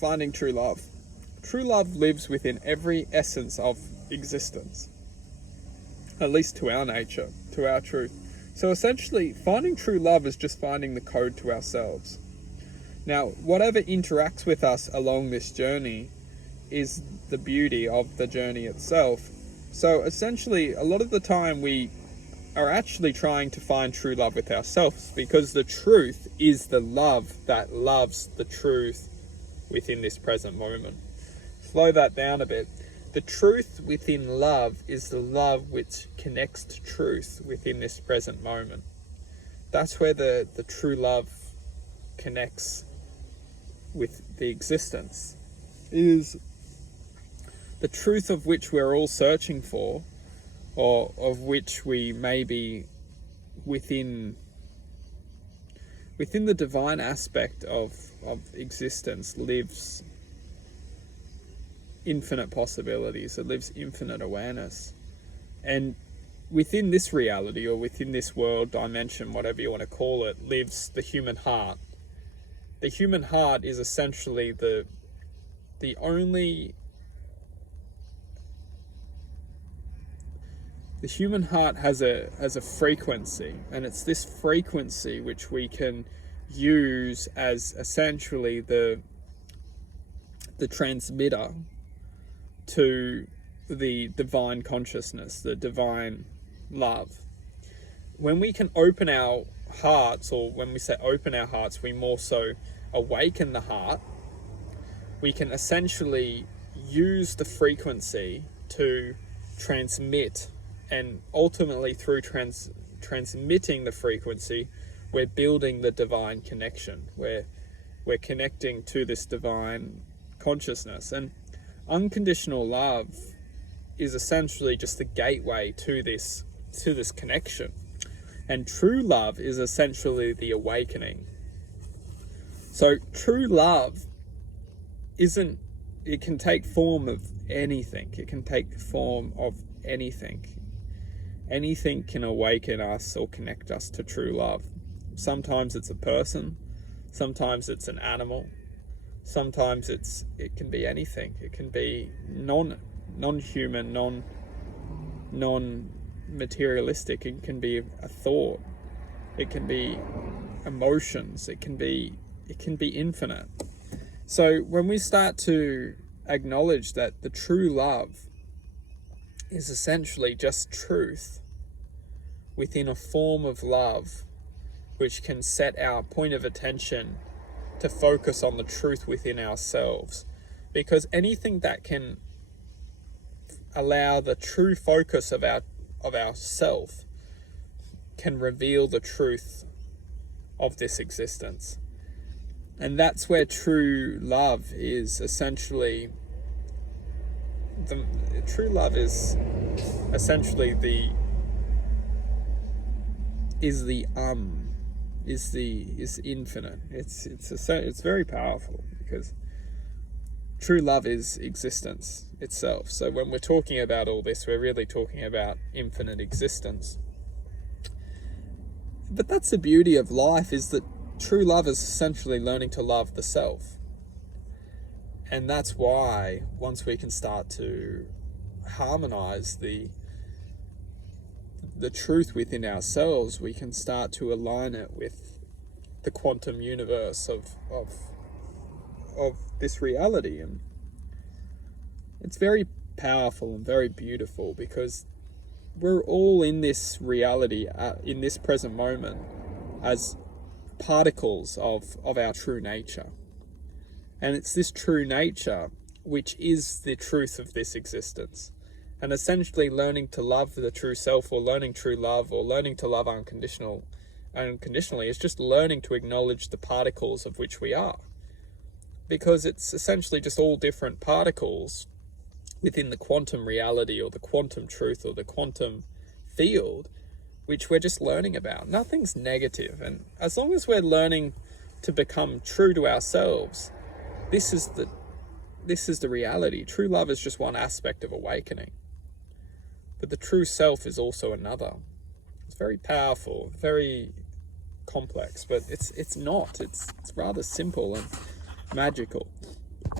Finding true love. True love lives within every essence of existence, at least to our nature, to our truth. So essentially, finding true love is just finding the code to ourselves. Now, whatever interacts with us along this journey is the beauty of the journey itself. So essentially, a lot of the time we are actually trying to find true love with ourselves, because the truth is the love that loves the truth within this present moment. Slow that down a bit. The truth within love is the love which connects to truth within this present moment. That's where the true love connects with the existence, is the truth of which we're all searching for, or of which we may be within the divine aspect of existence lives infinite possibilities. It lives infinite awareness. And within this reality, or within this world, dimension, whatever you want to call it, lives the human heart. The human heart is essentially the human heart has a frequency, and it's this frequency which we can use as essentially the transmitter to the divine consciousness, the divine love. When we can open our hearts, or when we say open our hearts, we more so awaken the heart. We can essentially use the frequency to transmit, and ultimately through transmitting the frequency, we're building the divine connection. We're connecting to this divine consciousness. And unconditional love is essentially just the gateway to this connection. And true love is essentially the awakening. So true love it can take form of anything. It can take form of anything. Anything can awaken us or connect us to true love. Sometimes it's a person, sometimes it's an animal, sometimes it can be anything. It can be non-human, non-materialistic. It can be a thought. It can be emotions. It can be infinite. So when we start to acknowledge that the true love is essentially just truth within a form of love, which can set our point of attention to focus on the truth within ourselves. Because anything that can allow the true focus of our self can reveal the truth of this existence. And that's where true love is essentially true love is essentially is infinite. It's very powerful, because true love is existence itself. So when we're talking about all this, we're really talking about infinite existence. But that's the beauty of life, is that true love is essentially learning to love the self. And that's why once we can start to harmonize the truth within ourselves, we can start to align it with the quantum universe of this reality. And it's very powerful and very beautiful, because we're all in this reality, in this present moment, as particles of our true nature. And it's this true nature which is the truth of this existence. And essentially learning to love the true self, or learning true love, or learning to love unconditionally is just learning to acknowledge the particles of which we are. Because it's essentially just all different particles within the quantum reality, or the quantum truth, or the quantum field, which we're just learning about. Nothing's negative. And as long as we're learning to become true to ourselves, this is the reality. True love is just one aspect of awakening. But the true self is also another. It's very powerful, very complex, but it's not. It's rather simple and magical.